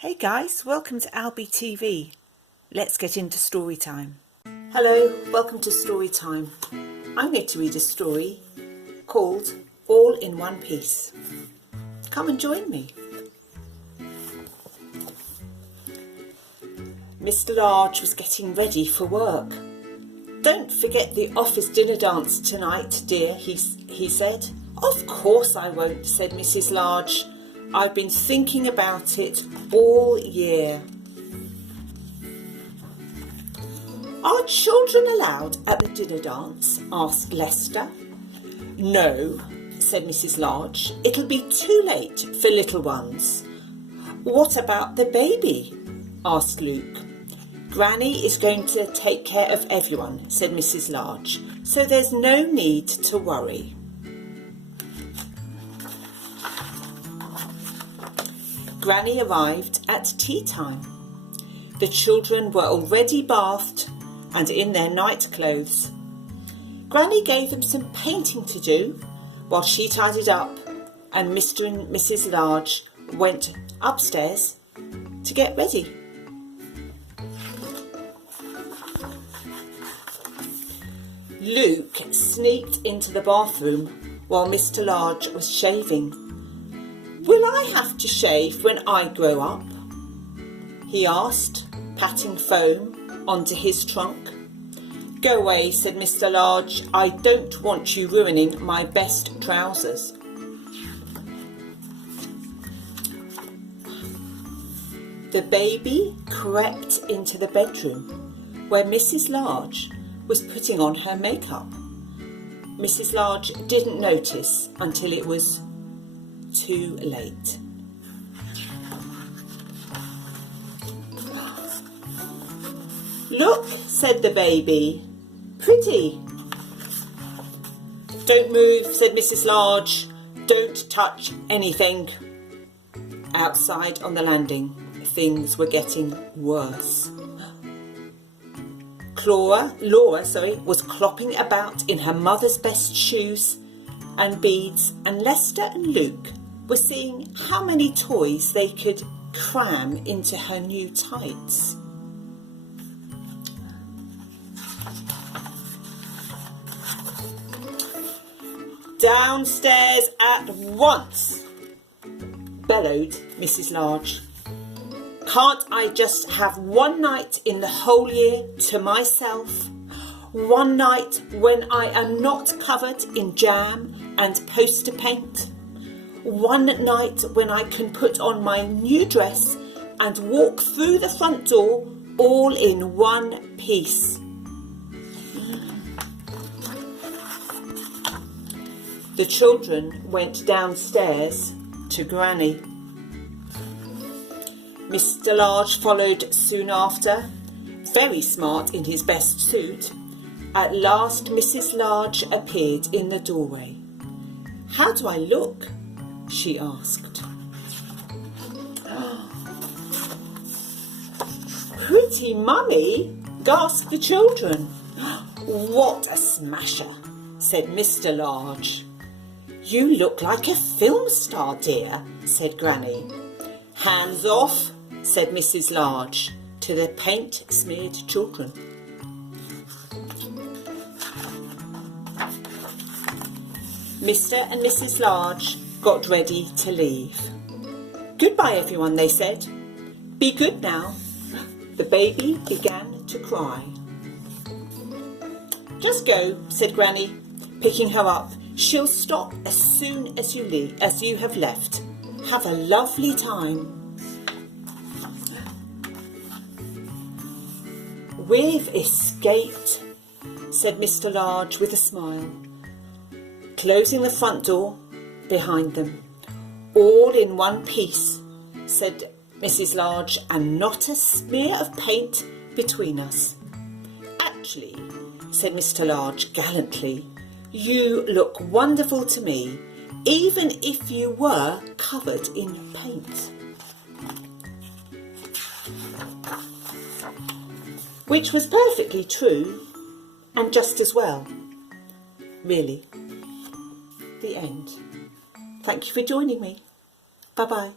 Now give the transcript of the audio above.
Hey guys, welcome to AlbyTV. Let's get into story time. Hello, welcome to story time. I'm going to read a story called All in One Piece. Come and join me. Mr. Large was getting ready for work. "Don't forget the office dinner dance tonight, dear," he said. "Of course I won't," said Mrs. Large. "I've been thinking about it all year." "Are children allowed at the dinner dance?" asked Lester. "No," said Mrs. Large. "It'll be too late for little ones." "What about the baby?" asked Luke. "Granny is going to take care of everyone," said Mrs. Large, "so there's no need to worry." Granny arrived at tea time. The children were already bathed and in their night clothes. Granny gave them some painting to do while she tidied up, and Mr. and Mrs. Large went upstairs to get ready. Luke sneaked into the bathroom while Mr. Large was shaving. "Will I have to shave when I grow up?" he asked, patting foam onto his trunk. "Go away," said Mr. Large. "I don't want you ruining my best trousers." The baby crept into the bedroom where Mrs. Large was putting on her makeup. Mrs. Large didn't notice until it was too late. "Look," said the baby. "Pretty." "Don't move," said Mrs. Large. "Don't touch anything." Outside on the landing, things were getting worse. Laura was clopping about in her mother's best shoes and beads, and Lester and Luke were seeing how many toys they could cram into her new tights. "Downstairs at once," bellowed Mrs. Large. "Can't I just have one night in the whole year to myself? One night when I am not covered in jam and poster paint? One night when I can put on my new dress and walk through the front door all in one piece?" The children went downstairs to Granny. Mr. Large followed soon after, very smart in his best suit. At last Mrs. Large appeared in the doorway. "How do I look?" she asked. "Pretty mummy," gasped the children. "What a smasher," said Mr. Large. "You look like a film star, dear," said Granny. "Hands off," said Mrs. Large to the paint-smeared children. Mr. and Mrs. Large got ready to leave. "Goodbye, everyone," they said. "Be good now." The baby began to cry. "Just go," said Granny, picking her up. "She'll stop as soon as you have left. Have a lovely time." "We've escaped," said Mr. Large with a smile, closing the front door behind them. "All in one piece," said Mrs. Large, "and not a smear of paint between us." "Actually," said Mr. Large gallantly, "you look wonderful to me, even if you were covered in paint." Which was perfectly true, and just as well. Really. The end. Thank you for joining me. Bye-bye.